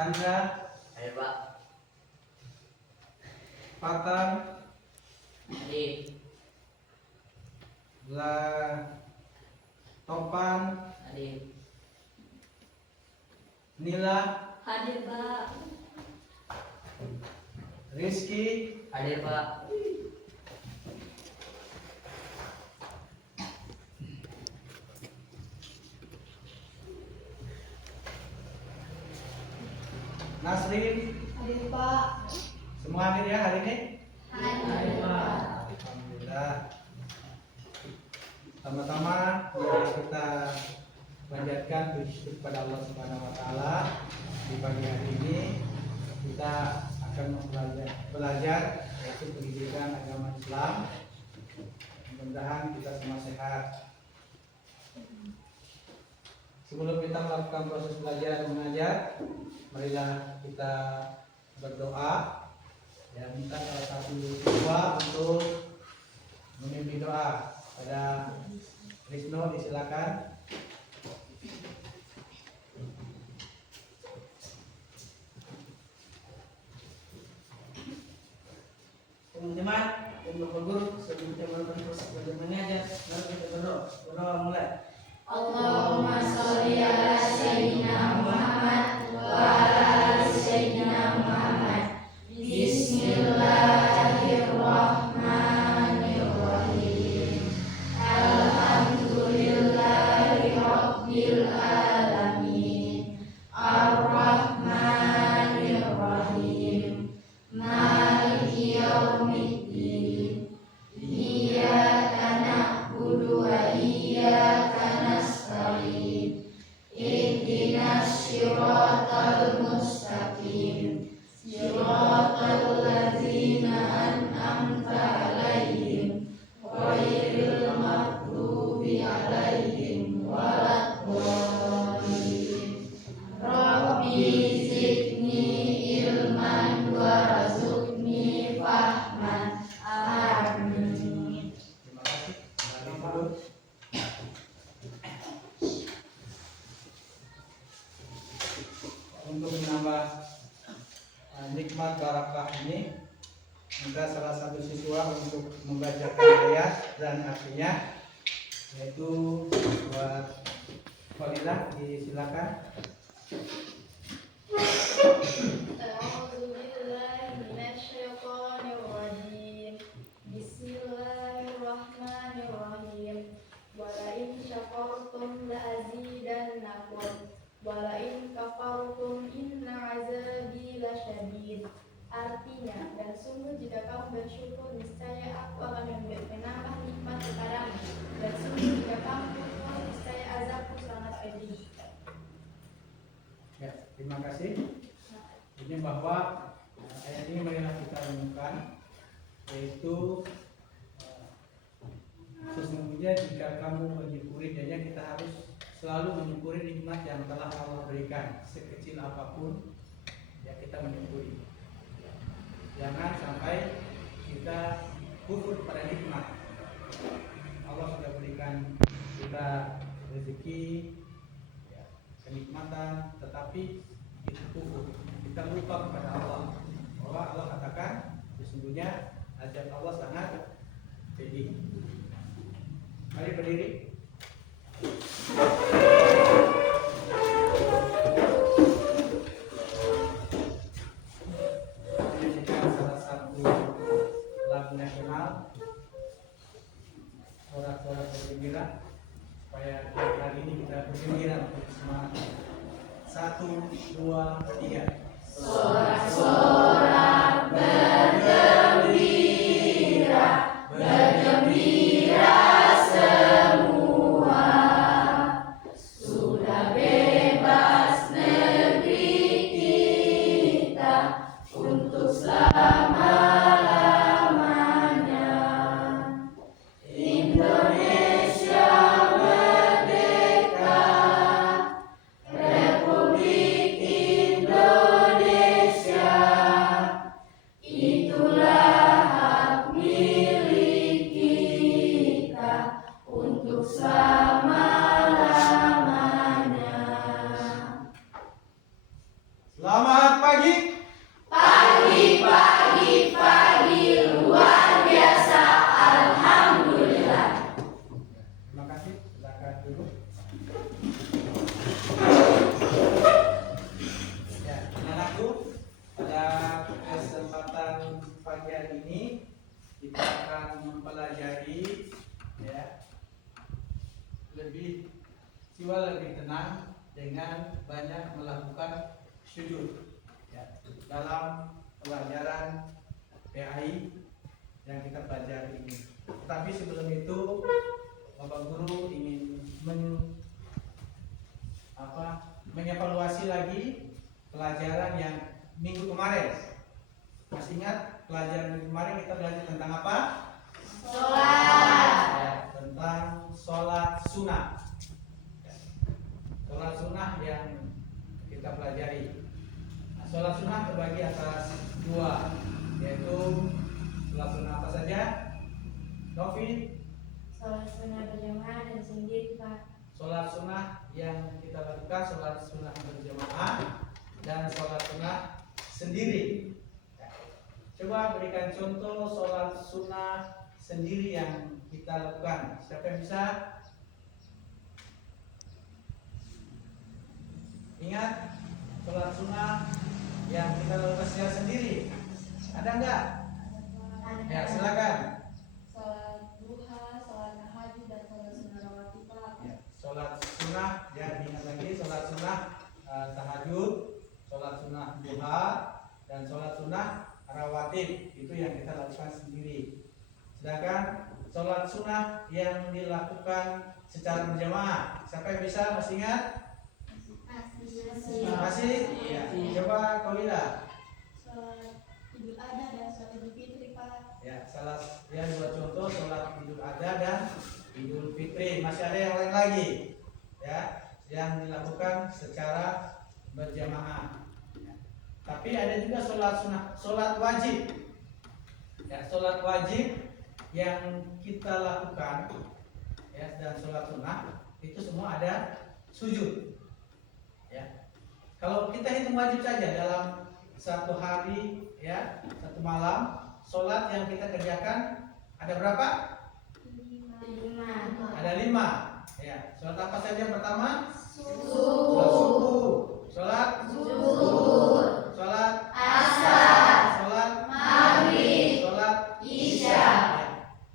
Chandra, Hadir Pak. Patan, Hadir. Topan, Hadir. Nila, Hadir Pak. Rizky, Hadir Pak. Nasrin. Hadir Pak. Semua hadir ya hari ini? Hadir Pak. Alhamdulillah. Pertama-tama mari kita panjatkan puji kepada Allah Subhanahu wa taala. Di pagi hari ini kita akan belajar yaitu pendidikan agama Islam. Mudah-mudahan kita semua sehat. Sebelum kita melakukan proses belajar dan mengajar, marilah kita berdoa. Ya, minta salah satu siswa untuk memimpin doa. Ada Risno, disilakan. Teman-teman, dan Bapak Guru, sebelum kita melakukan proses belajar mengajar, mari kita berdoa. Berdoa mulai. Allahumma sholli ala sayyidina Muhammad wa ala ali sayyidina Muhammad. Bismillahirrahmanirrahim. Alhamdulillahi rabbil alamin. Ar-Rahmanir-Rahim. Maliki yaumiddin. Iyyaka na'budu wa iyyaka nasta'in. Ihdinas siratal mustaqim. Siratal ladzina an'amta 'alaihim ghairil maghdubi 'alaihim waladdallin. Rabbi zidni ilman warzuqni fahman. Amin. Terima kasih. Mari duduk. Untuk menambah nikmat barakah ini, minta salah satu siswa untuk membacakan ayat dan artinya, yaitu buat Fadilah, disilakan. أعوذ بالله من الشيطان الرجيم بسم الله الرحمن الرحيم ولئن شكرتم لأزيدنكم ولئن كفرتم إن عذابي لشديد. Artinya, dan sungguh jika kamu bersyukur, niscaya aku akan menambah nikmat kepadamu, dan sungguh jika kamu kufur, niscaya azabku sangat pedih. Ya, terima kasih. Ini bahwa ayat ini marilah kita renungkan, yaitu sesungguhnya jika kamu menyukuri, dan kita harus selalu menyukuri nikmat yang telah Allah berikan, sekecil apapun ya kita menyukuri. Jangan sampai kita kufur pada nikmat. Allah sudah berikan kita rezeki, ya, kenikmatan, tetapi itu kufur. Kita lupa kepada Allah, bahwa Allah katakan sesungguhnya azab Allah sangat pedih. Mari berdiri. Menyanyikan salah satu lagu nasional, sorak-sorak bergembira, supaya hari ini kita bergembira untuk semangat. 1, 2, 3. Sorak-sorak bergembira, bergembira semua. Sudah bebas negeri kita untuk selama-lamanya. Indonesia merdeka, Republik Indonesia. jiwa lebih tenang dengan banyak melakukan sujud ya, dalam pelajaran PAI yang kita pelajari ini. Tapi sebelum itu Bapak Guru ingin mengevaluasi lagi pelajaran yang minggu kemarin. Masih ingat pelajaran minggu kemarin kita belajar tentang apa? Sholat. Ya, tentang sholat sunnah. Ya, sholat sunnah yang kita pelajari. Nah, sholat sunnah terbagi atas dua, yaitu sholat sunnah apa saja? Novi? Sholat sunnah berjamaah dan sendiri, Pak. Sholat sunnah yang kita lakukan, sholat sunnah berjamaah dan sholat sunnah sendiri. Ya. Coba berikan contoh sholat sunnah sendiri yang kita lakukan. Siapa yang bisa? Ingat sholat sunnah yang kita lakukan secara sendiri. Ada enggak? Ya, silakan. Sholat duha, sholat tahajud, dan sholat sunnah rawatib, Pak. Ya, sholat sunnah, ya ingat lagi sholat sunnah tahajud, sholat sunnah duha, dan sholat sunnah rawatib itu yang kita lakukan sendiri. Sedangkan sholat sunnah yang dilakukan secara berjamaah, siapa yang bisa? Masih ingat? Masih? Ya. Coba kau lihat. Sholat Idul Adha dan sholat Idul Fitri, Pak. Ya, salah ya dua contoh sholat Idul Adha dan Idul Fitri. Masih ada yang lain lagi, ya, yang dilakukan secara berjamaah. Ya. Tapi ada juga sholat sunnah, sholat wajib. Ya, sholat wajib yang kita lakukan, ya, dan sholat sunnah itu semua ada sujud. Ya, kalau kita hitung wajib saja dalam satu hari, ya, satu malam, sholat yang kita kerjakan ada berapa? 5. Ada 5. Ya, sholat apa saja yang pertama? Subuh. Sholat subuh, sholat Zuhur. sholat Asar. sholat Maghrib. sholat Isya. Ya.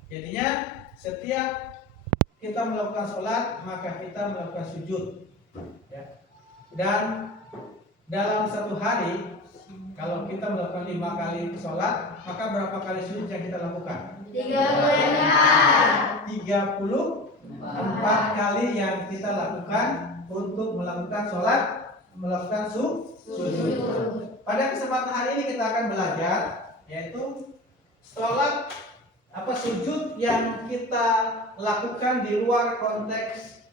Jadinya setiap kita melakukan sholat maka kita melakukan sujud. Ya. Dan dalam satu hari kalau kita melakukan 5 kali sholat, maka berapa kali sujud yang kita lakukan? 34. 34 kali yang kita lakukan untuk melakukan sholat, melakukan sujud. Pada kesempatan hari ini kita akan belajar yaitu sholat sujud yang kita lakukan di luar konteks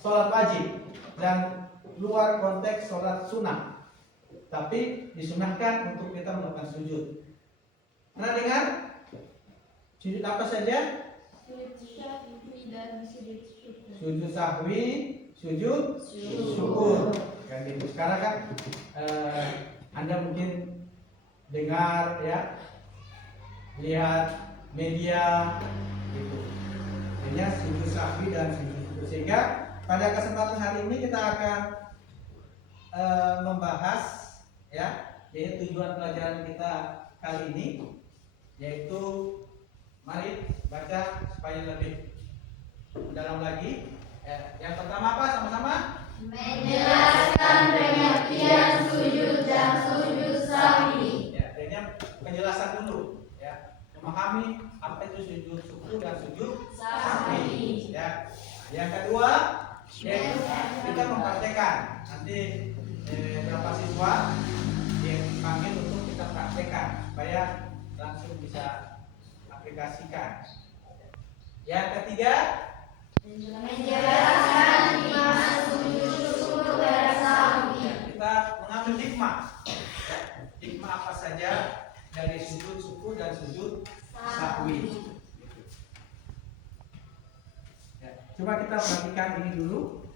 sholat wajib dan luar konteks sholat sunnah, tapi disunahkan untuk kita melakukan sujud. Pernah dengar sujud apa saja? Sujud syahwi dan sujud syukur. Sujud sahwi, sujud syukur. Kan itu. Sekarang kan Anda mungkin dengar, ya, lihat media gitu. Jadinya sujud sahwi dan sujud syukur. Sehingga pada kesempatan hari ini kita akan membahas, ya, yaitu tujuan pelajaran kita kali ini, yaitu mari baca supaya lebih mendalam lagi. Yang pertama apa? Sama-sama Menjelaskan pengertian sujud dan sujud sahwi. ya, artinya penjelasan dulu, ya, memahami apa itu sujud syukur dan sujud sahwi, ya. Yang kedua yaitu kita mempraktekkan. Nanti berapa siswa dipanggil untuk kita praktekkan supaya langsung bisa aplikasikan. Yang ketiga Menjelaskan hikmah sujud syukur dan sahwi. ya, kita mengambil hikmah, ya, hikmah apa saja dari sujud syukur dan sujud sahwi. Ya, coba kita perhatikan ini dulu.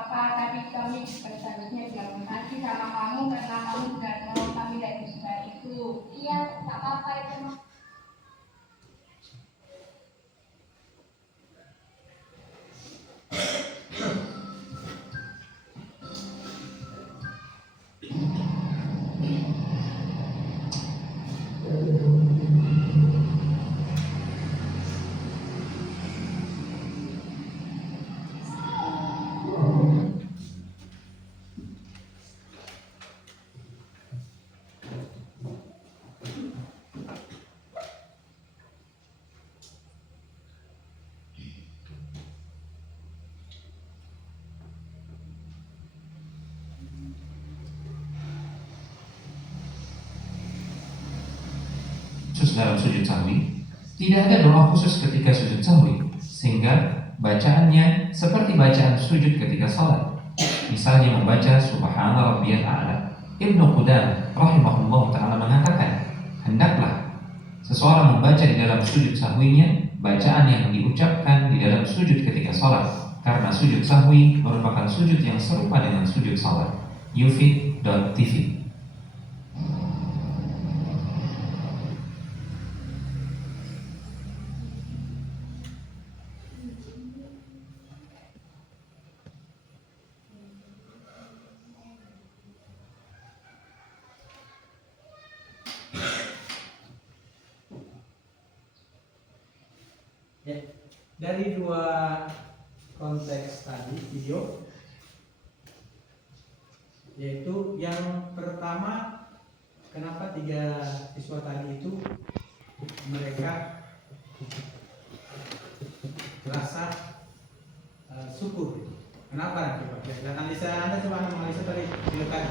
Bapak, tadi kami seharusnya bilang kasih sama kamu karena kamu sudah nolong kami dari musibah itu. Iya, tak apa-apa itu mah. Khusus dalam sujud sahwi, tidak ada doa khusus ketika sujud sahwi, sehingga bacaannya seperti bacaan sujud ketika salat. Misalnya membaca Subhana Rabbiyal A'la. Ibnu Qudamah rahimahullah ta'ala mengatakan, hendaklah seseorang membaca di dalam sujud sahwinya bacaan yang diucapkan di dalam sujud ketika salat, karena sujud sahwi merupakan sujud yang serupa dengan sujud salat. Yufid.tv. Ya, dari dua konteks tadi video, yaitu yang pertama, kenapa 3 siswa tadi itu mereka rasa syukur. Kenapa? Coba dan analisa Anda coba analisa tadi silakan.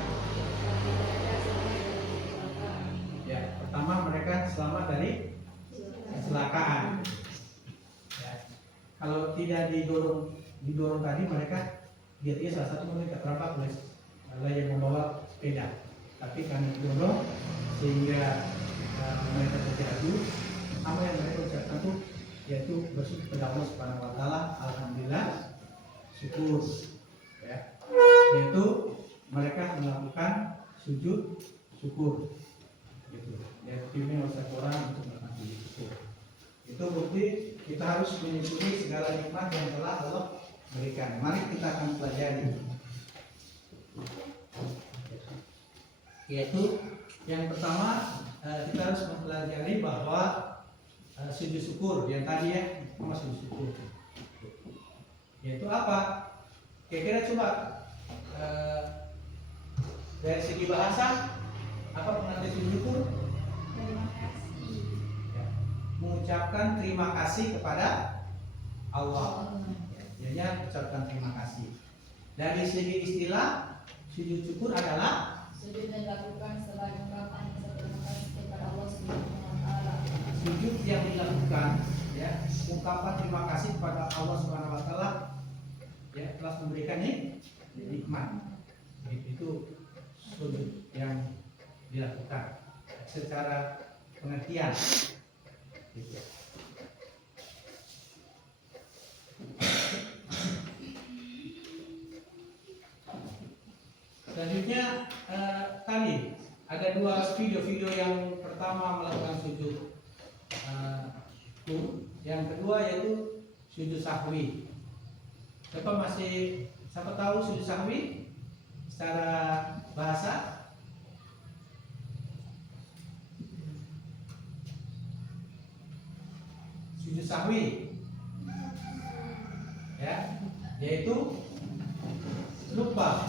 Ya, pertama mereka selamat dari kecelakaan. Kalau tidak didorong tadi, mereka dia salah satu mereka terdapat oleh yang membawa sepeda, tapi karena didorong sehingga mereka terjatuh. Apa yang mereka ucapkan itu yaitu bersyukur kepada Allah Subhanahu Wa Taala, alhamdulillah, syukur, ya. Yaitu mereka melakukan sujud syukur, gitu. Ya, dipimpin oleh orang untuk melakukan sujud syukur. Itu bukti kita harus menyukuri segala nikmat yang telah Allah berikan. Mari kita akan pelajari. Yaitu yang pertama, kita harus mempelajari bahwa sujud syukur yang tadi ya, sujud syukur. Yaitu apa? Kira-kira coba dari segi bahasa apa pengertian sujud syukur? Mengucapkan terima kasih kepada Allah. Jadi ucapkan terima kasih. Dari segi istilah, sujud syukur adalah Sujud yang dilakukan sebagai ungkapan terima kasih kepada Allah Subhanahu Wa Taala. sujud yang dilakukan, ya, ungkapan terima kasih kepada Allah Subhanahu Wa Taala, ya, telah memberikan nikmat. Itu sujud yang dilakukan secara pengertian. Selanjutnya tadi ada 2 video yang pertama melakukan sujud yang kedua yaitu sujud sahwi. Siapa tahu sujud sahwi secara bahasa? Sujud sahwi, ya, yaitu lupa,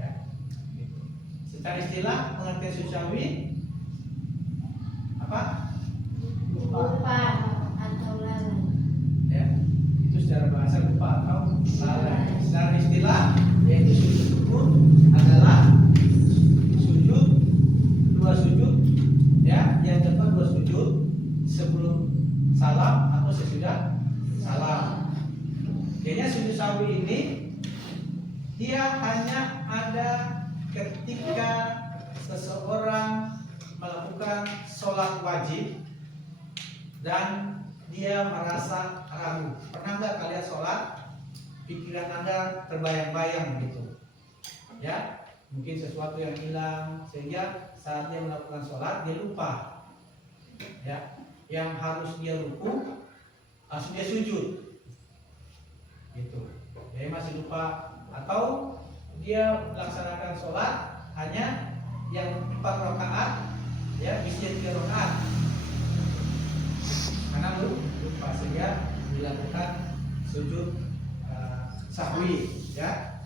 ya. Secara istilah pengertian sujud sahwi apa? Lupa atau lalai. Ya, itu secara bahasa lupa atau lalai. Secara istilah yaitu sujud syukur adalah sujud, 2 sujud, ya, yang dapat 2 sujud sebelum salam atau sesudah salam. Kayaknya sujud sahwi ini dia hanya ada ketika seseorang melakukan sholat wajib dan dia merasa ragu. Pernah nggak kalian sholat, pikiran Anda terbayang-bayang gitu, ya? Mungkin sesuatu yang hilang sehingga saat dia melakukan sholat dia lupa, ya. Yang harus dia ruku, harus dia sujud, gitu. Jadi masih lupa, atau dia melaksanakan sholat hanya yang 4 rakaat, ya, bisa 3 rakaat, karena lupa sehingga dilakukan sujud sahwi, ya.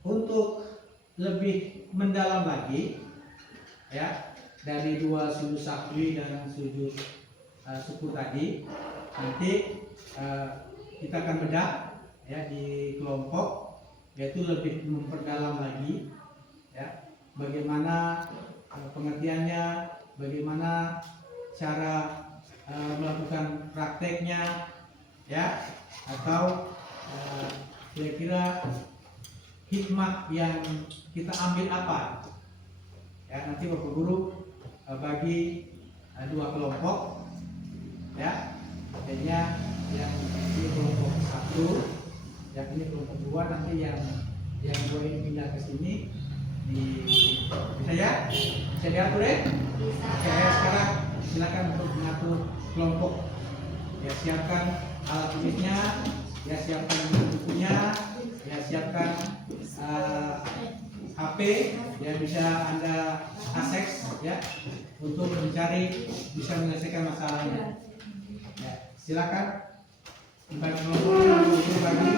Untuk lebih mendalam lagi, ya, dari 2 sujud sahwi dan sujud syukur tadi, nanti kita akan bedah, ya, di kelompok, yaitu lebih memperdalam lagi, ya, bagaimana pengertiannya, bagaimana cara melakukan prakteknya, ya, atau kira-kira hikmah yang kita ambil apa, ya. Nanti Bapak Guru bagi 2 kelompok, ya, artinya yang ini kelompok 1, yang ini kelompok 2, nanti yang 2 ini pindah ke sini, bisa ya? Bisa diatur ya? Bisa. Oke, sekarang silakan untuk mengatur kelompok, ya. Siapkan alat tulisnya, ya, siapkan bukunya, ya, siapkan HP, ya, bisa Anda akses, ya, untuk mencari, bisa menyelesaikan masalahnya, ya. Silakan bagi kelompoknya, bagi.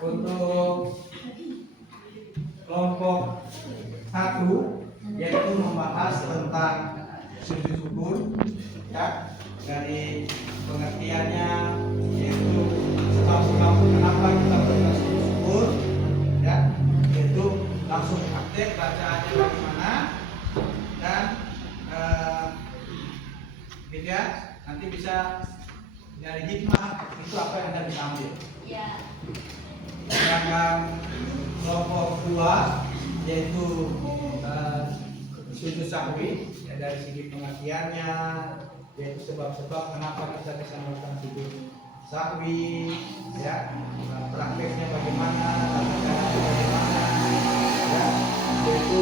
Untuk kelompok 1, yaitu membahas tentang sujud syukur, ya, dari pengertiannya, yaitu sebab-sebab kenapa kita berbuat sujud syukur, ya, yaitu langsung praktek bacaannya bagaimana, dan gitu ya, nanti bisa dari hikmah itu apa yang Anda bisa ambil. Iya. Sedangkan kelompok 2, yaitu sujud sahwi, ya, dari segi pengertiannya, yaitu sebab-sebab kenapa kita bisa melakukan sujud sahwi, ya, prakteknya bagaimana, tata caranya bagaimana, ya, yaitu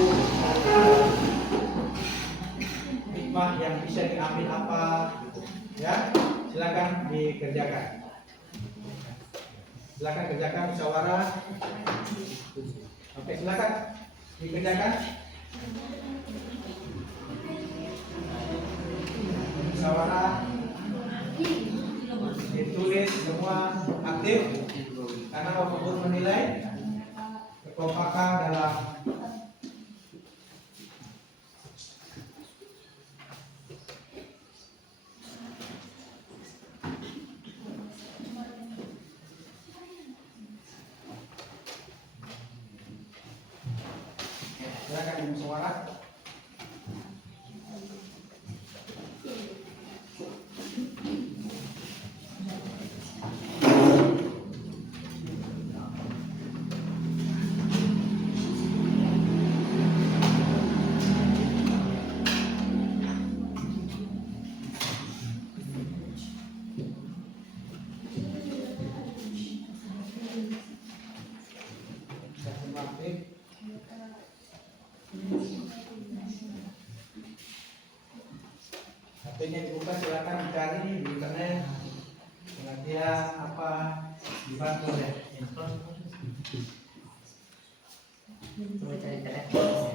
hikmah yang bisa diambil apa, ya. Silakan dikerjakan. Silakan kerjakan musyawarah. Oke, silakan dikerjakan. Musyawarah ditulis semua aktif, karena Bapak Guru menilai kekompakan dalam silakan musyawarah. maghrib. HP-nya dibuka, silakan dicari di internet. Pengertian apa dibantu oleh info. Coba cari telepon.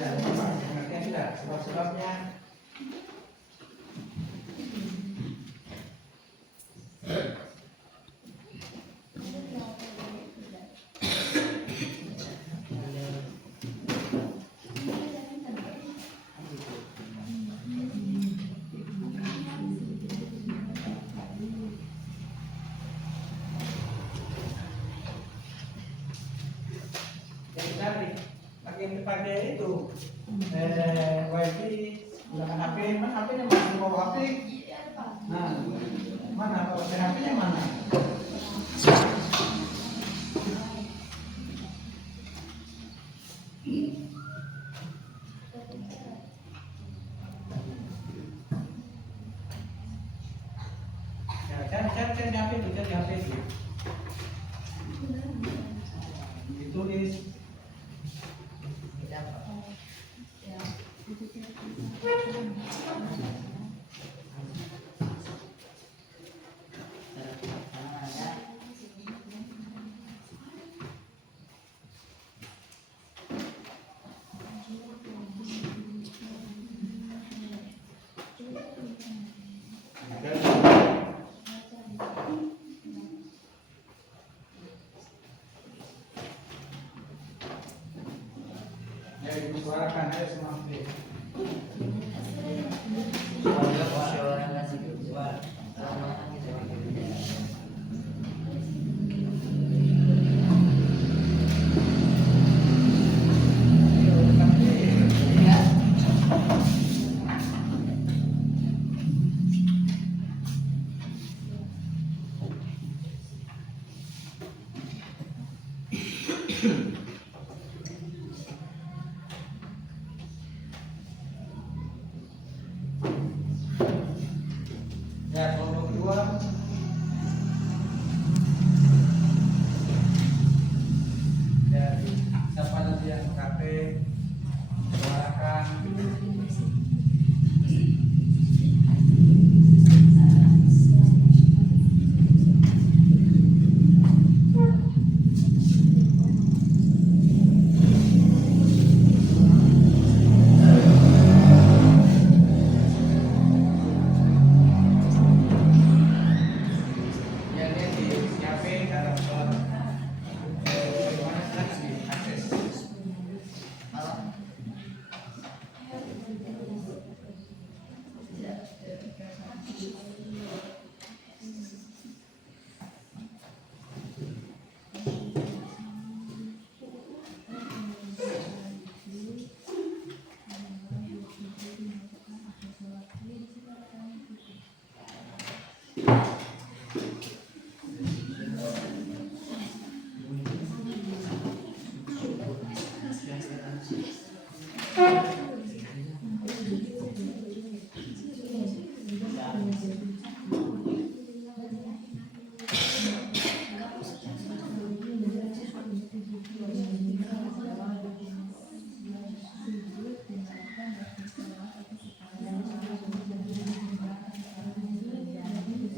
Ya, pengertian sudah. Sebab-sebabnya. Jadi tadi pakai itu wifi gunakan HP, mana HP-nya masih bawa HP? Nah, mana HP-nya mana? Ya, cari HP itu, cari HP itu. Ditulis. Ya, disuarakan aja semua HP. Suara ngasih suara. Ya, kelompok kedua. Ya, siapa nanti yang HP suarakan. Ya, ini disiapin dalam sholat. Bagaimana silakan diakses.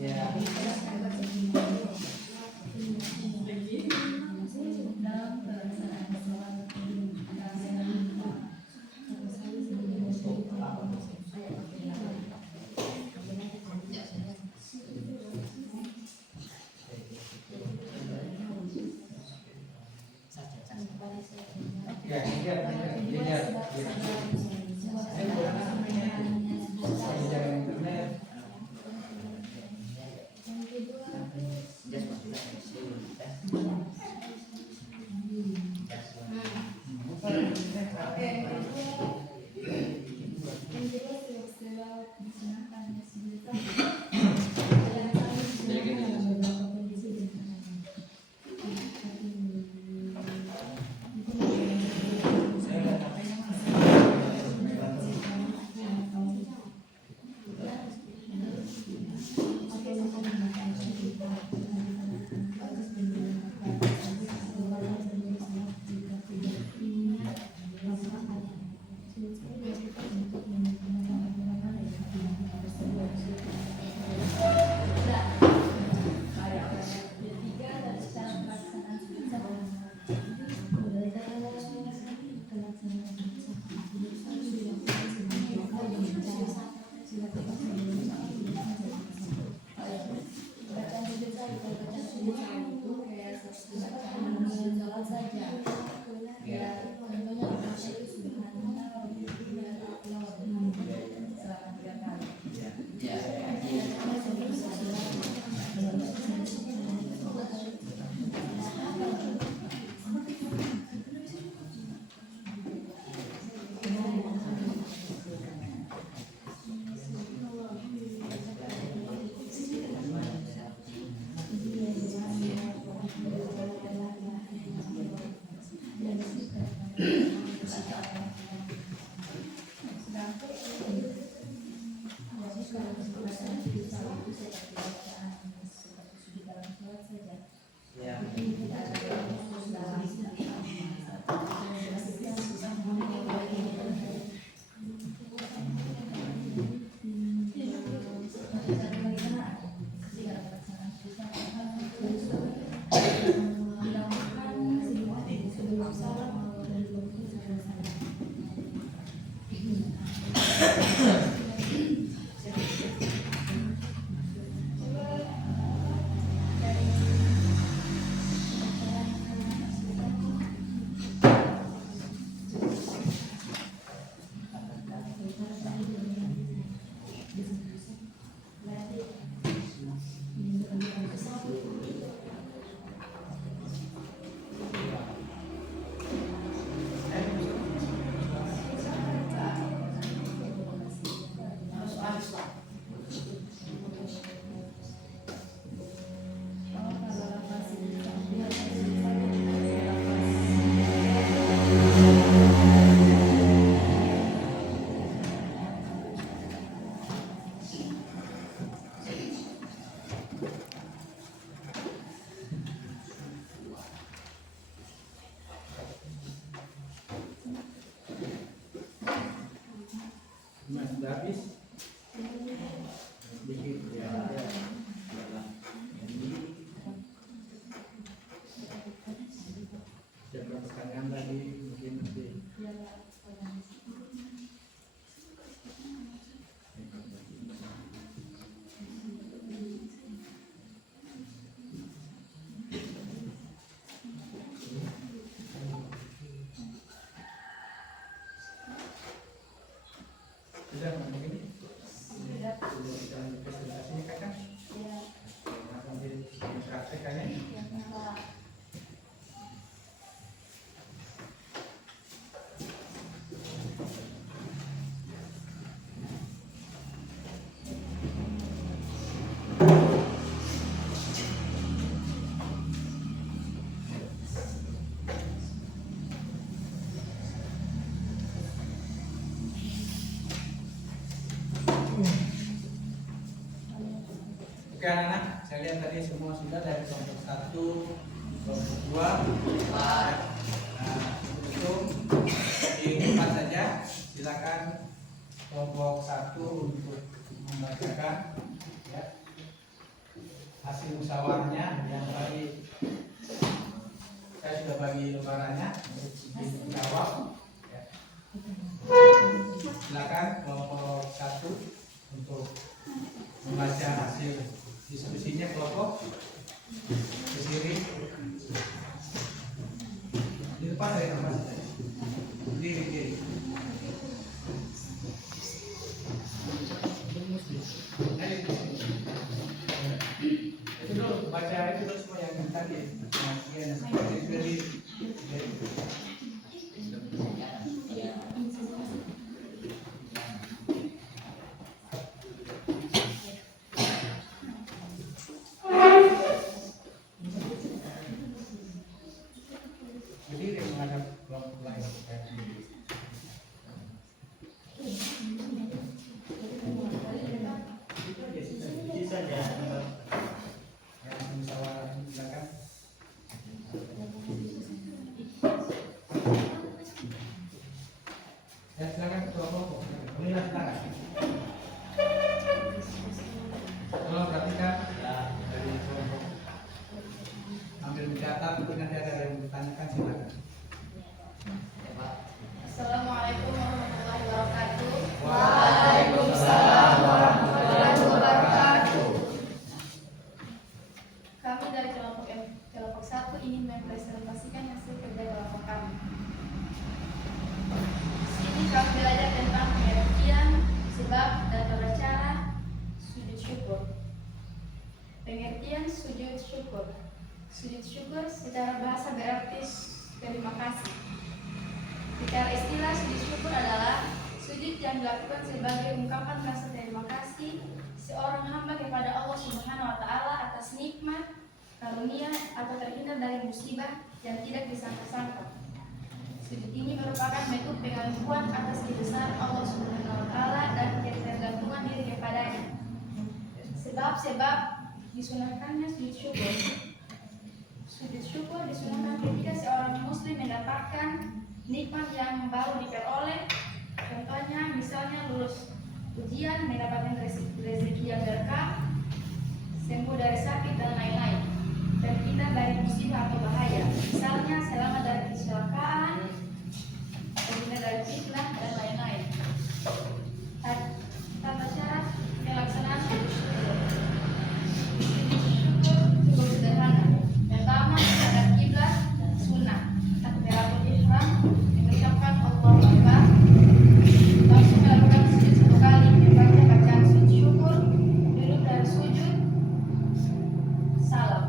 Ya. Oke anak-anak, saya lihat tadi semua sudah dari kelompok 1, kelompok 2. Nah, itu dibuka saja. Silakan kelompok 1 untuk membacakan ya, hasil musyawarahnya yang tadi saya sudah bagi lembarannya untuk dijawab. Ya. Silakan kelompok 1 untuk membaca hasil diskusinya kelompok berdiri di depan dari tempat saya. Berdiri. Itu dulu baca itu dulu semua yang tadi. Berdiri. Berdiri menghadap kelompok lain. Itu saja. Yang musyawarah silakan. Ya silakan kelompok. Inilah silakan. Tolong perhatikan dari kelompok. Ambil mencatat, mungkin nanti ada yang bertanyakan silakan. Assalamualaikum warahmatullahi wabarakatuh. Waalaikumsalam warahmatullahi wabarakatuh. Kami dari kelompok 1 ingin mempresentasikan hasil kerja kelompok kami. Sini kami belajar tentang pengertian, sebab, dan tata cara sujud syukur. Pengertian sujud syukur. Sujud syukur secara bahasa berarti terima kasih. Secara istilah, sujud syukur adalah sujud yang dilakukan sebagai ungkapan rasa terima kasih seorang hamba kepada Allah Subhanahu wa Ta'ala atas nikmat, karunia, atau terhindar dari musibah yang tidak disangka-sangka. Sujud ini merupakan bentuk pengakuan atas kebesaran Allah Subhanahu wa Ta'ala dan ketergantungan diri kepadanya. Sebab-sebab disunahkannya sujud syukur. Sujud syukur disunahkan ketika seorang muslim mendapatkan nikmat yang baru diperoleh, contohnya misalnya lulus ujian, mendapatkan rezeki yang berkah, sembuh dari sakit dan lain-lain, terhindar dari musibah atau bahaya, misalnya selamat dari kecelakaan, terhindar dari fitnah dan lain-lain. Tata cara pelaksanaan sujud syukur. Sujud syukur cukup sederhana. Pertama, menghadap kiblat, sunnah. Takbiratul ihram, mengucapkan Allahu Akbar. Langsung melakukan sujud 1 kali, membaca bacaan sujud syukur, duduk dari sujud, salam.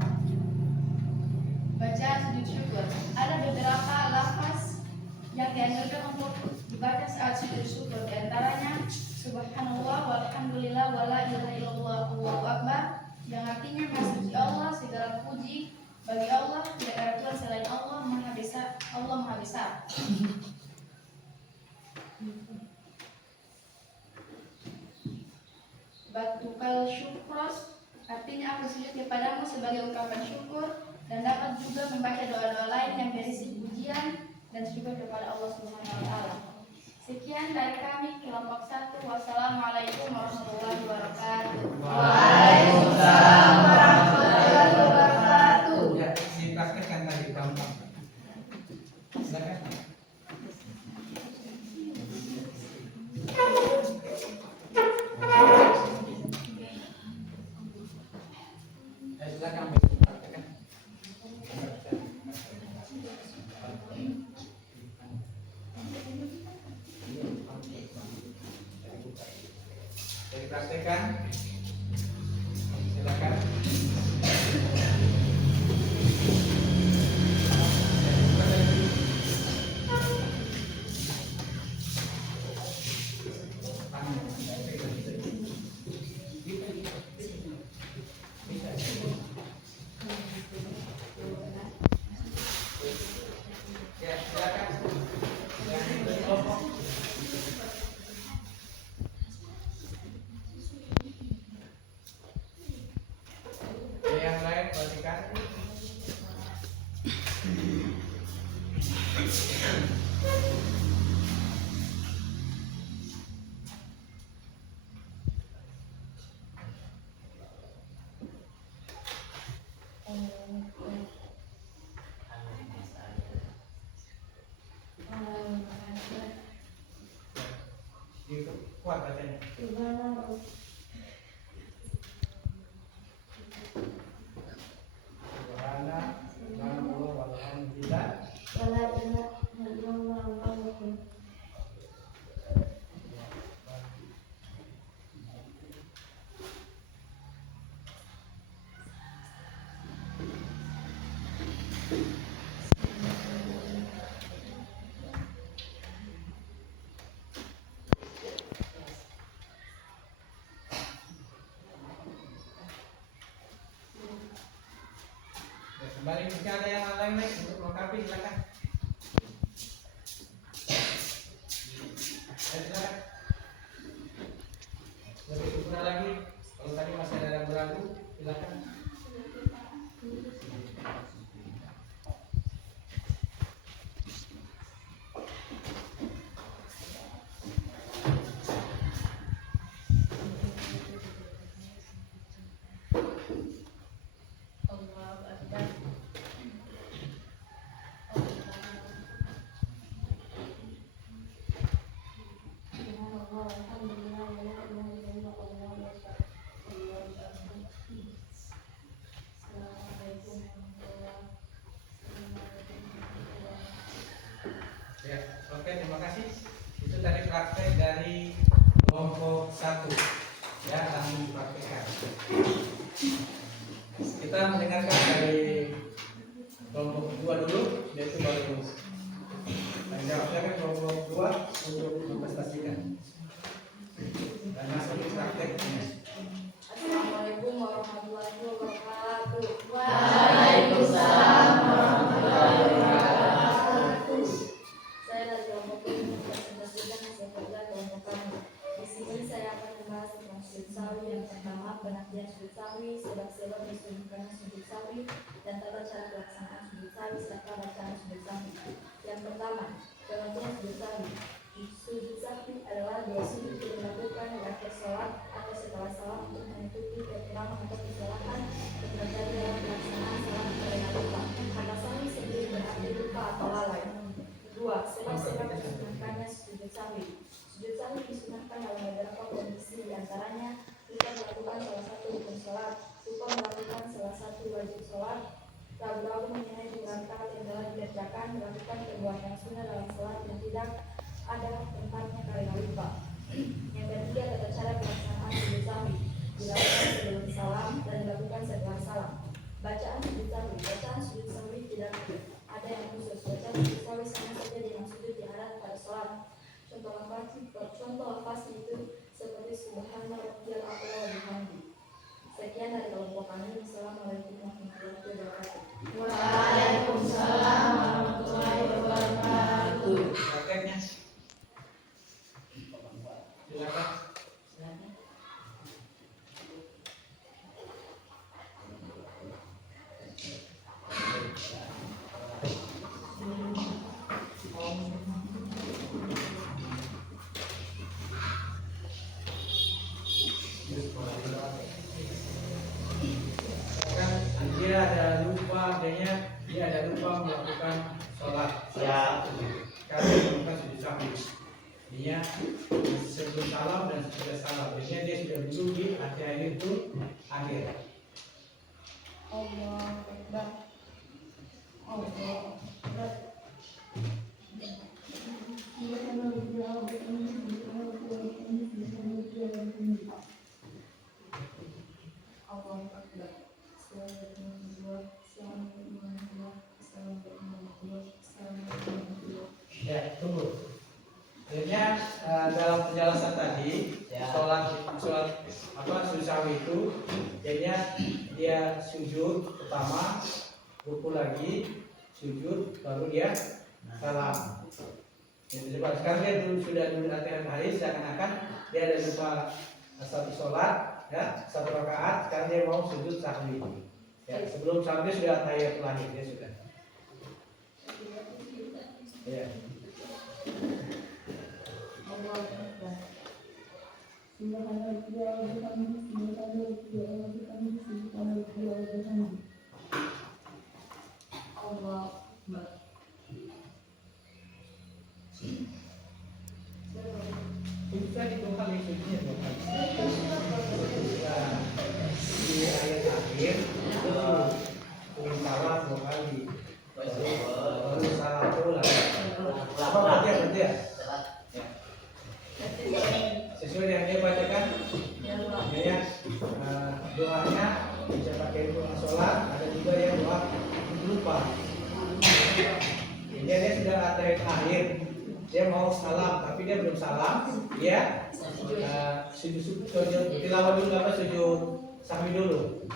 Bacaan sujud syukur. Ada beberapa lafaz yang dianjurkan untuk dibaca saat sujud syukur, di antaranya Subhanallah, walhamdulillah, wala ilaha illallah, Allahu Akbar, yang artinya Maha Suci Allah, segala puji bagi Allah, tidak ada Tuhan selain Allah, Maha Besar, Allah Maha Besar. Batukal syukros, artinya aku sujud kepadamu sebagai ungkapan syukur, dan dapat juga membaca doa-doa lain yang berisi pujian dan syukur kepada Allah Subhanahu wa Ta'ala. Sekian dari kami kelompok 1. Wassalamualaikum warahmatullahi wabarakatuh. Waalaikumsalam warahmatullahi wabarakatuh. Ya, dipraktekkan tadi gampang. Silakan. Silakan dipraktekkan. Dipraktekkan. Silakan. cepat bacanya. Subhanallah walhamdulillah. Ya, kembali jika ada yang lain untuk melengkapi silakan. Ya, silakan. Lebih sempurna lagi. Kalau tadi masih ada yang ragu, silakan. Allahu Akbar. Ya, oke, terima kasih. Itu tadi praktek dari kelompok 1. Ya, langsung dipraktekkan. Kita mendengarkan dari kelompok 2 dulu, yaitu baru tanggung jawabnya kan kelompok 2 untuk memprestasikan dan masuk di prakteknya. Assalamualaikum warahmatullahi wabarakatuh. Waalaikumsalam warahmatullahi wabarakatuh. Saya dari kelompok ini mempresentasikan hasil kerja kelompok kami. Di sini saya akan membahas tentang sujud sawi. Yang pertama, pengertian sujud sawi, sebab-sebab disebutkan sujud sawi, dan tata cara pelaksanaan sujud sawi serta bacaan sujud sawi. Yang pertama, pengertian sujud sawi. Sujud sawi adalah dua sujud yang dilakukan di akhir sholat atau setelah salam untuk menutupi kekurangan atau kesalahan yang terjadi dalam pelaksanaan salat karena lupa. Kata sawi sendiri berarti lupa atau lalai. Kedua, sebab-sebab disunahkannya sujud sawi. Sujud sawi disunahkan dalam beberapa kondisi, diantaranya lupa melakukan salah satu rukun sholat, lupa melakukan salah satu wajib sholat, ragu-ragu mengenai jumlah rakaat yang telah dikerjakan, melakukan perbuatan yang sunnah dalam sholat yang tidak ada tempatnya karena lupa. Yang ketiga, tata cara pelaksanaan sujud sawi dilakukan sebelum salam dan dilakukan setelah salam. Bacaan sujud sawi. Bacaan sujud sawi tidak ada yang khusus. Bacaan sujud sawi sama saja dengan sujud yang ada pada sholat. Contoh lafaz itu seperti subhanallah rabbiyal a'la wa bihamdi. Sekian dari kelompok kami. Assalamualaikum warahmatullahi wabarakatuh. Waalaikumsalam warahmatullahi wabarakatuh. Prakteknya. Silakan. Dia ada lupa, dia ada lupa melakukan sholat. Ya. Karena melakukan sujud sawi. Dia sebelum salam dan setelah salam. Biasanya dia sudah dulu di akhir itu akhir. Allah Akbar. Allah Akbar. Allah Akbar. Ya, tunggu. Akhirnya dalam penjelasan tadi, sholat sujud sawi itu, jadinya dia sujud pertama, ruku lagi, sujud, baru dia salam. Jadi sekarang dia sudah dulu latihan hadis, seakan-akan dia ada lupa satu sholat, ya, satu rakaat, sekarang dia mau sujud sahwi. Ya, sebelum sahwi sudah tahiyatul akhir, dia sudah. Ya. Bisa ditumpang itu akhir turun salam 2 kali, baru salam ulang. Apa berarti ya? Ya. Sesuai yang dia bacakan, ya. Doanya bisa pakai doa sholat, ada juga yang doa lupa. Dia sudah akhir, dia mau salam tapi dia belum salam, dia sujud tilawah dulu, sujud sahwi dulu,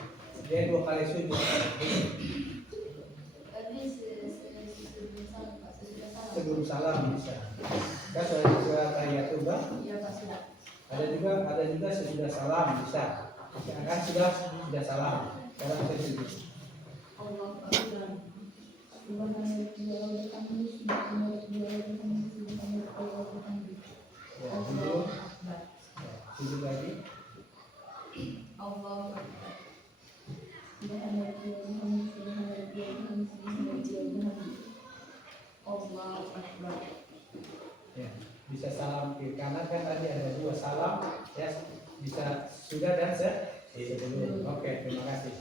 dia 2 kali sujud. Sebelum salam bisa. Kan surat tahiyatullah. Ada juga sesudah salam bisa. Kan sudah salam. Sekarang saya sujud. Sujud lagi. Ya, bisa salam kiri kanan, kan tadi ada 2 salam, ya bisa sudah dan sebelum. Oke, terima kasih.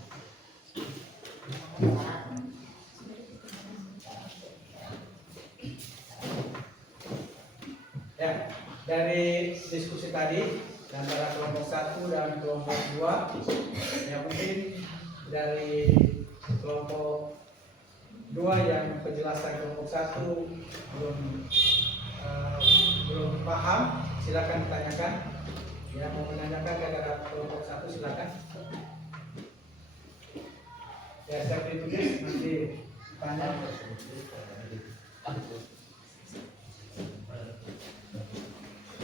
Ya, dari diskusi tadi antara kelompok 1 dan kelompok 2, ya mungkin dari kelompok 2 yang penjelasan kelompok 1 belum paham, silakan ditanyakan. Ya, mau menanyakan kepada kelompok 1 silakan. Ya, saya ditulis nanti tanya.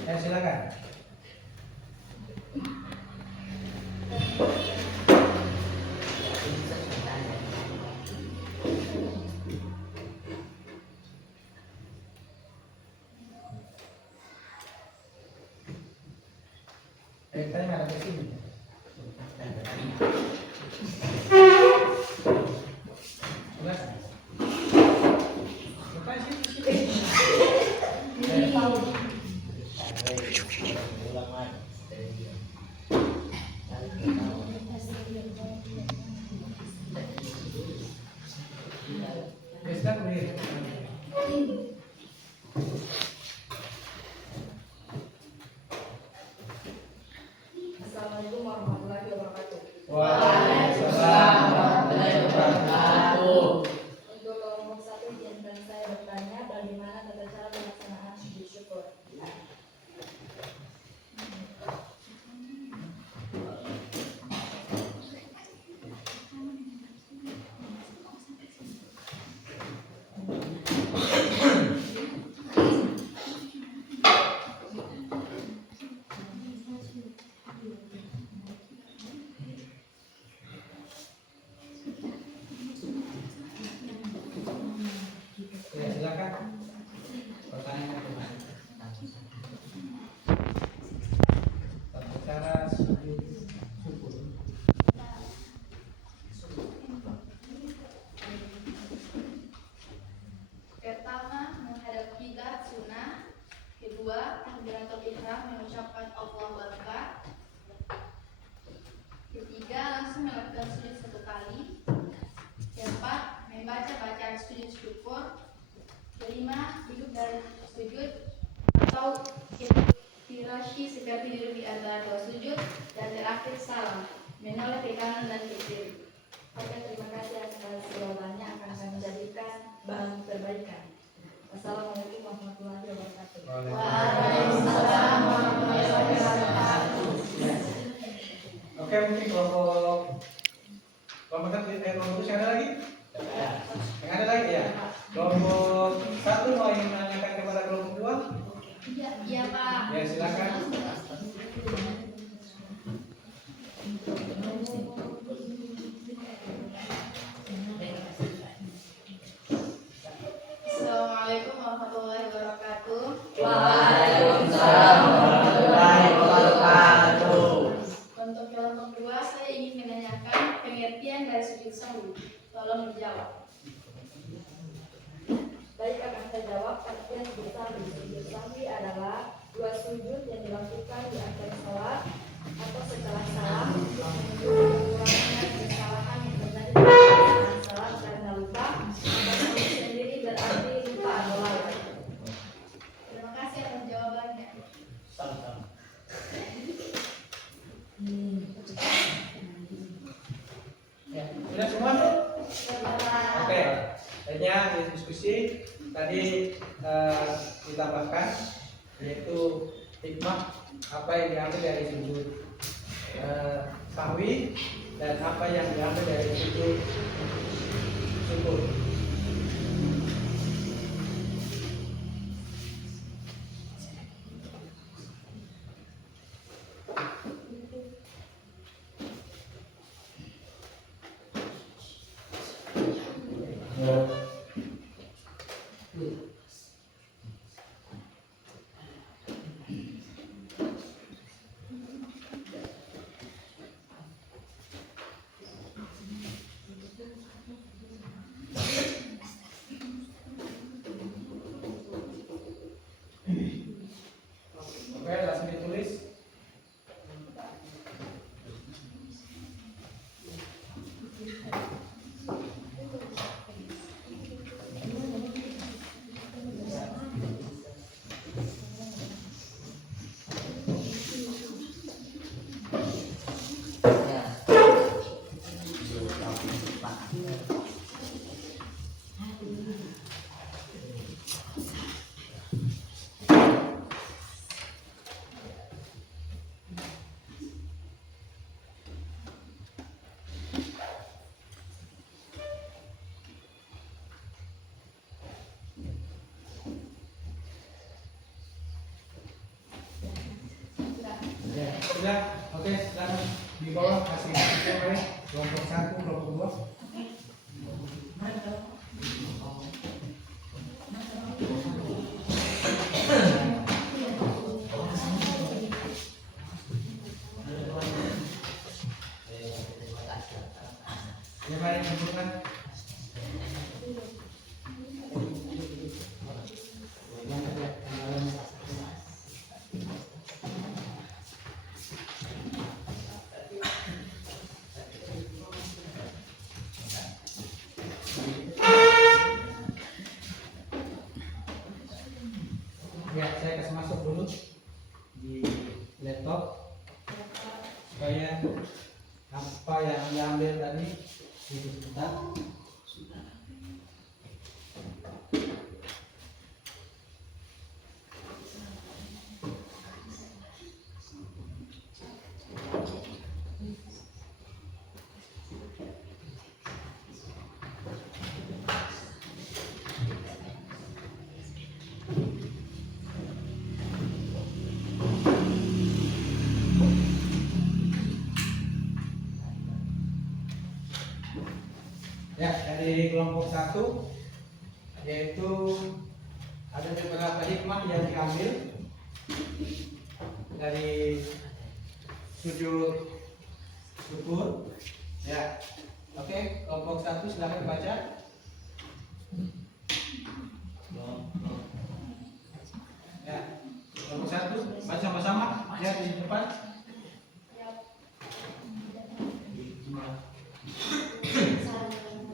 Ya, silakan. Tanya ke sini. Silakan. Bukan sini. Assalamualaikum warahmatullahi wabarakatuh. Waalaikumsalam warahmatullahi wabarakatuh. Untuk kelompok 1 izinkan saya bertanya bagaimana tata cara pelaksanaan sujud syukur. Ya, silakan. Pertanyaan tata cara sujud syukur. Pertama, menghadap kiblat sunnah. Kedua, takbiratul ihram mengucapkan Allahu Akbar. Ketiga, langsung melakukan sujud 1 kali. Keempat, membaca bacaan sujud syukur. Kelima, duduk dari sujud atau firasyi seperti duduk di antara 2 sujud. Dan terakhir salam, menoleh ke kanan dan ke kiri. Oke, terima kasih atas jawabannya, akan saya jadikan bahan perbaikan. Wassalamualaikum warahmatullahi wabarakatuh. Waalaikumsalam warahmatullahi wabarakatuh. Oke, mungkin kelompok kelompok yang ada lagi? Yang ada lagi ya? Kelompok 1 mau ingin menanyakan kepada kelompok 2? Iya, Pak. Ya, silakan. Assalamualaikum warahmatullahi wabarakatuh. Waalaikumsalam warahmatullahi wabarakatuh. Untuk kelompok 2, saya ingin menanyakan pengertian dari sujud sahwi. Tolong dijawab. Baik, akan saya jawab. Pengertian sujud sahwi. Sujud sahwi adalah 2 sujud yang dilakukan di akhir sholat atau setelah salam untuk menunjukkan kekurangan kesalahan Sudah semua? Oke. Akhirnya di diskusi tadi ditambahkan yaitu hikmah apa yang diambil dari sujud sahwi dan apa yang diambil dari sujud syukur. Oke, langsung ditulis. Sudah, oke, silakan di bawah kasih oleh kelompok 1, kelompok 2. Ya, mari kumpulkan. Ya, saya kasih masuk dulu di laptop supaya apa yang diambil tadi sebentar. Ya, dari kelompok 1 yaitu ada beberapa hikmah yang diambil dari sujud syukur. Ya, oke, kelompok 1 silakan baca. Ya, kelompok 1 baca sama-sama ya di depan.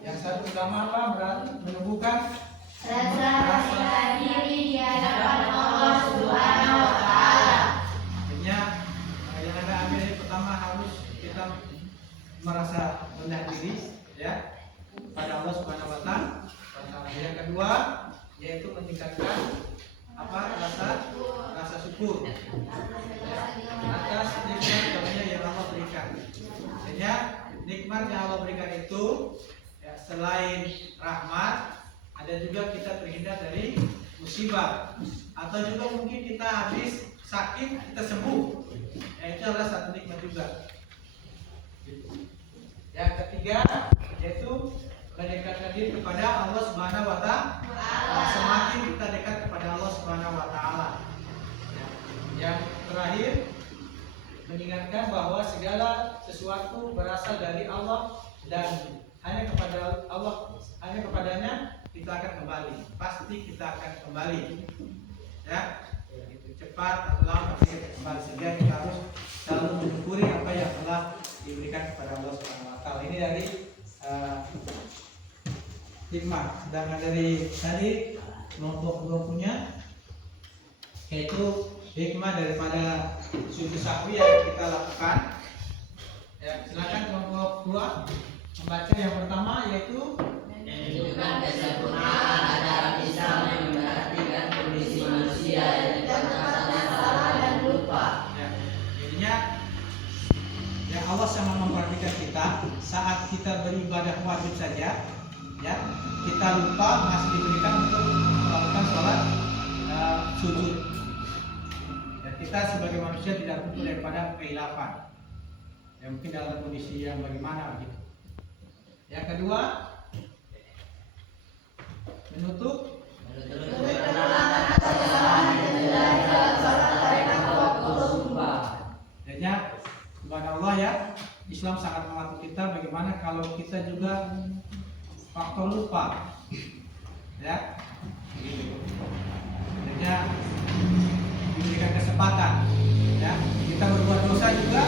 Yang satu pertama apa? Berarti menumbuhkan Rasa diri di hadapan Allah Subhanahu wa Ta'ala. Artinya yang Anda ambil yang pertama harus kita merasa rendah diri ya pada Allah Subhanahu wa Ta'ala. Yang kedua yaitu meningkatkan apa? Rasa syukur atas nikmat yang Allah berikan. Artinya nikmat yang Allah berikan itu ya, selain rahmat ada juga kita terhindar dari musibah atau juga mungkin kita habis sakit kita sembuh. Ya, itu adalah satu nikmat juga. Yang ketiga yaitu mendekatkan diri kepada Allah Subhanahu wa Ta'ala. Semakin kita dekat kepada Allah Subhanahu wa Ta'ala. Yang terakhir mengingatkan bahwa segala sesuatu berasal dari Allah dan hanya kepada Allah, hanya kepadanya kita akan kembali. Pasti kita akan kembali. Ya, itu cepat atau lambat kita kembali. Sehingga kita harus selalu mensyukuri apa yang telah diberikan kepada Allah Subhanahu wa Ta'ala. Ini dari hikmah. Sedangkan dari tadi kelompok 2 punya yaitu hikmah daripada sujud sahwi yang kita lakukan. Ya, silakan kelompok 2. membaca yang pertama yaitu menunjukkan kesempurnaan ajaran Islam yang memperhatikan kondisi manusia yang terkadang salah dan lupa. ya, jadinya ya Allah sangat memperhatikan kita saat kita beribadah wajib saja, ya kita lupa masih diberikan untuk melakukan sholat sujud. Dan kita sebagai manusia tidak luput daripada kehilapan. Ya mungkin dalam kondisi yang bagaimana begitu. Yang kedua, menutup Perkataan atau kesalahan yang terjadi dalam sholat karena waktu lupa. Jadinya subhanallah ya, Islam sangat mengatur kita bagaimana kalau kita juga faktor lupa, ya. Jadinya diberikan kesempatan, ya. Kita berbuat dosa juga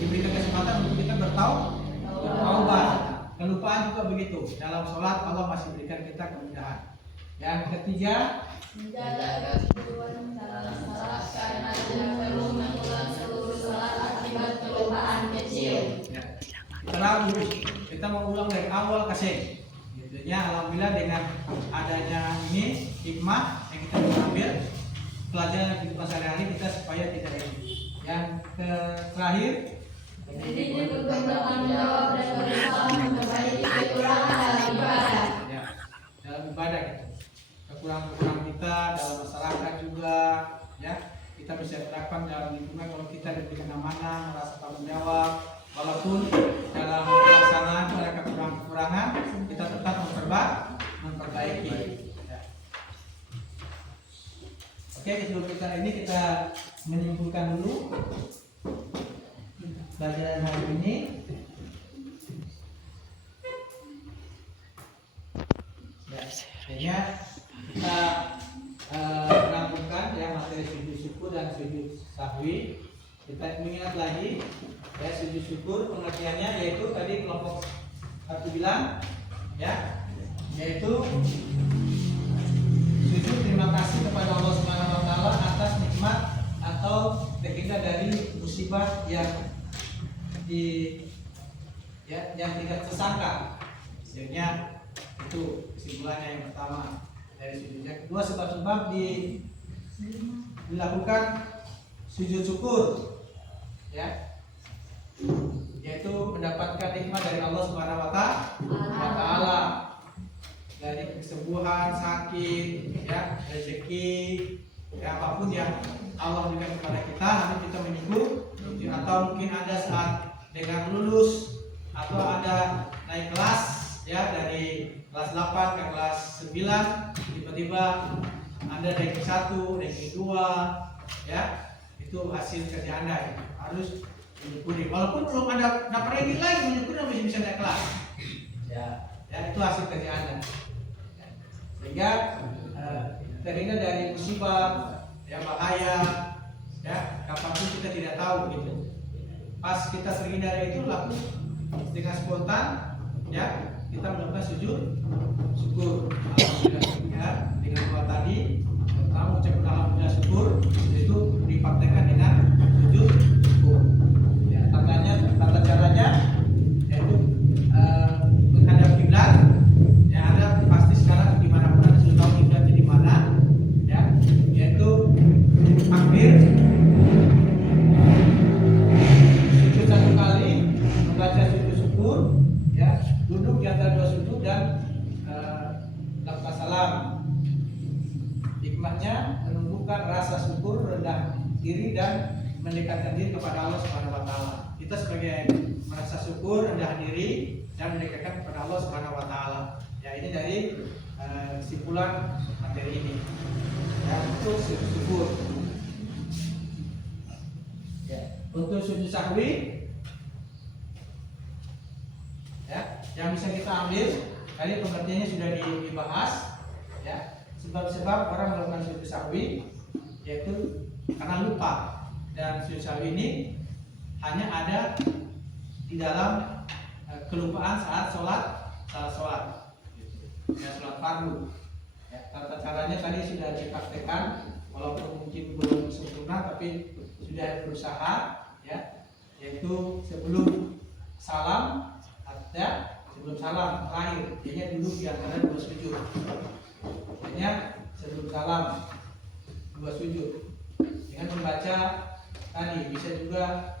diberikan kesempatan untuk kita bertaubat. Kelupaan juga begitu. Dalam sholat Allah masih berikan kita kemudahan. Yang ketiga, Menjaga kehidupan dalam sholat karena tidak perlu mengulang seluruh sholat akibat kelupaan kecil. ya, kita mau ulang dari awal kasih. Jadinya alhamdulillah dengan adanya ini hikmah yang kita bisa ambil pelajaran kehidupan sehari-hari kita supaya tidak ini. Yang terakhir, Jadi bertanggung jawab dan berusaha memperbaiki kekurangan dalam ibadah. ya, dalam ibadah gitu. Kekurangan kita dalam masyarakat juga, ya kita bisa terapkan dalam lingkungan kalau kita diberikan amanah, merasa tanggung jawab, walaupun dalam pelaksanaan ada kekurangan kita tetap memperbaiki. Ya. Oke, sebelum ini kita menyimpulkan dulu pelajaran hari ini. Ya, kita melakukan ya materi sujud syukur dan sujud sahwi. Kita mengingat lagi ya sujud syukur pengertiannya yaitu tadi kelompok satu bilang ya, yaitu sujud terima kasih kepada Allah Subhanahu wa taala atas nikmat atau terhindar dari musibah yang tidak tersangka. Akhirnya itu kesimpulannya yang pertama dari sujudnya. Kedua, sebab-sebab dilakukan sujud syukur, ya, yaitu mendapatkan nikmat dari Allah Subhanahu wa taala, dari kesembuhan, sakit, ya, rezeki, ya, apapun yang Allah berikan kepada kita, nanti kita menyebut, atau mungkin ada saat dengan lulus atau ada naik kelas, ya, dari kelas 8 ke kelas 9, tiba-tiba Anda ranking 1, ranking 2, ya, itu hasil kerja Anda, ya. Harus menyukuri. Walaupun belum ada dapat ranking lagi, menyukuri masih bisa naik kelas, ya, itu hasil kerja Anda. Sehingga terhindar dari musibah, ya, bahaya, ya, kapanpun kita tidak tahu gitu. Pas kita terhindar itu laku dengan spontan, ya, kita melakukan sujud syukur. Alhamdulillah, ya, dengan doa tadi, pertama ucapkan alhamdulillah syukur, itu dipraktekkan dengan sujud syukur. Ya, tata caranya yaitu menghadap kiblat. Ya, Anda pasti sekarang di mana pun sudah tahu kiblatnya di mana, ya, yaitu takbir, sujud satu kali, membaca sujud syukur, ya, duduk di antara dua sujud dan lakukan salam. Hikmahnya menumbuhkan rasa syukur, rendah diri dan mendekatkan diri kepada Allah Subhanahu wa taala. Kita sebagai merasa syukur, rendah diri dan mendekatkan kepada Allah Subhanahu wa taala. Ya, ini dari kesimpulan materi ini. Ya, untuk sujud syukur. Ya, untuk sujud sahwi, ya, yang bisa kita ambil tadi pengertiannya sudah dibahas, ya. Sebab-sebab orang melakukan sujud sahwi yaitu karena lupa, dan sujud sahwi ini hanya ada di dalam kelupaan saat sholat, ya, sholat fardu. Ya, tata caranya tadi sudah dipraktekkan, walaupun mungkin belum sempurna tapi sudah berusaha, ya, yaitu sebelum salam, ya, sebelum salam terakhir, dia duduk di antara dua sujud. Dia sebelum salam dua sujud dengan membaca tadi, bisa juga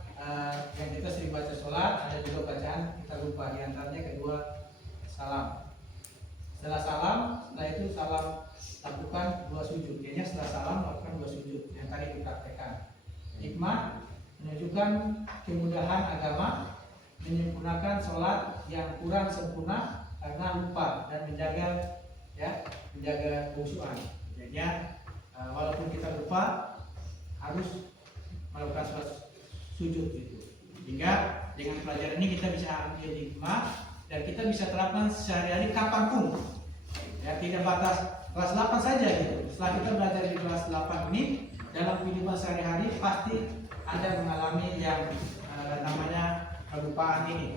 yang kita sering baca sholat, ada juga bacaan kita lupa, di antaranya kedua salam. Setelah salam, setelah itu salam lakukan dua sujud. Dia setelah salam lakukan dua sujud yang tadi dipraktekkan. Hikmah menunjukkan kemudahan agama, menyempurnakan sholat yang kurang sempurna karena lupa, dan menjaga khusyuan. Jadi walaupun kita lupa harus melakukan sholat sujud gitu. Sehingga dengan pelajaran ini kita bisa ambil hikmah dan kita bisa terapkan sehari-hari kapanpun. Ya, tidak batas kelas 8 saja gitu. Setelah kita belajar di kelas 8 ini, dalam kehidupan sehari-hari pasti ada mengalami yang namanya kelupaan ini.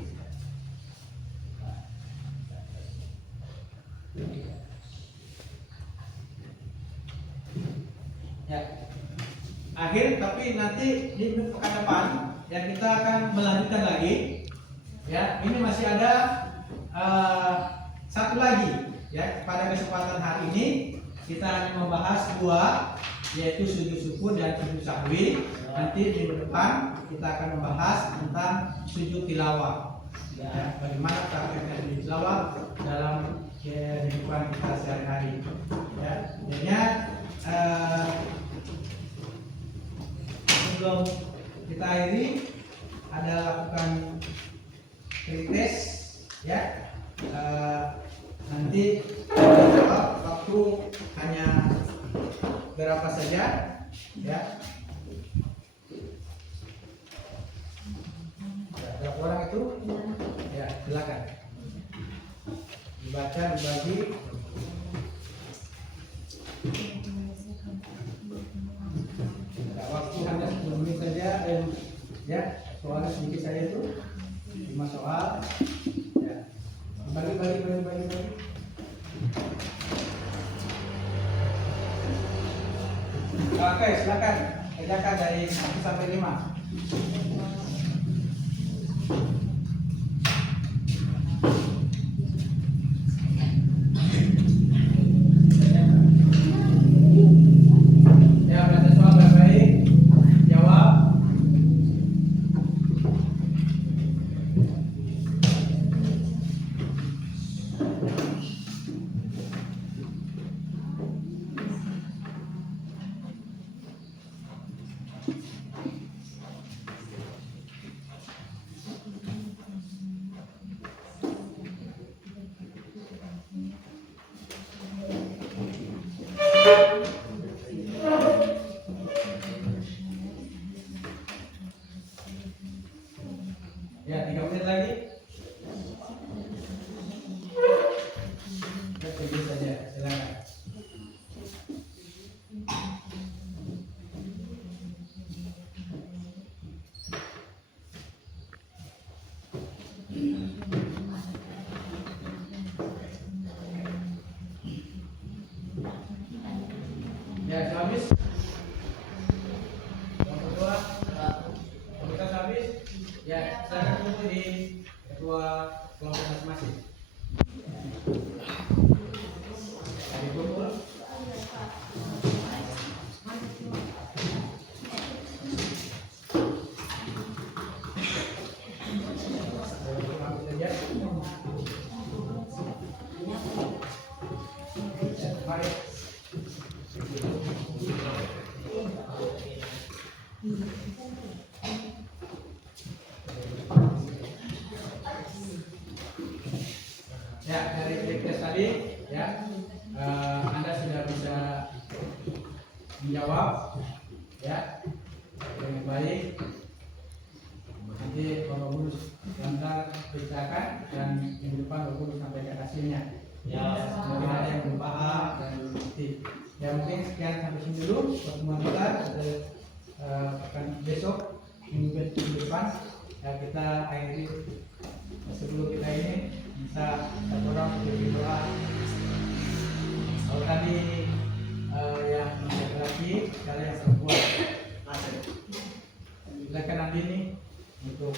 Ya. Akhir, tapi nanti di pekan depan ya kita akan melanjutkan lagi. Ya, ini masih ada satu lagi. Ya, pada kesempatan hari ini kita hanya membahas dua, yaitu sujud syukur dan sujud sahwi. Nanti minggu depan kita akan membahas tentang sujud tilawah. Ya, bagaimana prakteknya sujud tilawah dalam kehidupan kita sehari-hari. Ya, intinya sebelum kita akhiri ada lakukan kritis, ya. Nanti waktu hanya berapa saja, ya. Berapa orang itu? Ya, silakan dibaca, dibagi. Waktu hanya 10 menit saja, dan ya soalnya sedikit saja itu 5 soal. Ya, bagi. Oke, silakan kerjakan dari 1 sampai 5. Ya, baca soal baik-baik, jawab. Ya, 3 menit lagi. Ya, pergi saja, silakan. Ya, sudah habis. Yang kedua, kita sudah habis. Ya, silakan tunggu di ketua kelompok masing-masing. Jadi kumpul. Mari. Ya, dari tes tadi, ya, Anda sudah bisa menjawab, ya, dengan baik. Nanti Bapak Guru sebentar beritakan, dan minggu depan Bapak Guru sampaikan hasilnya. Ya, mungkin ada yang belum paham dan belum ngerti. Ya, mungkin sekian sampai sini dulu pertemuan kita. Akan besok minggu depan ya, kita akhiri. Sebelum kita ini bisa orang berdoa. Kalau tadi yang laki-laki, kalian yang perempuan, silakan ambil nih untuk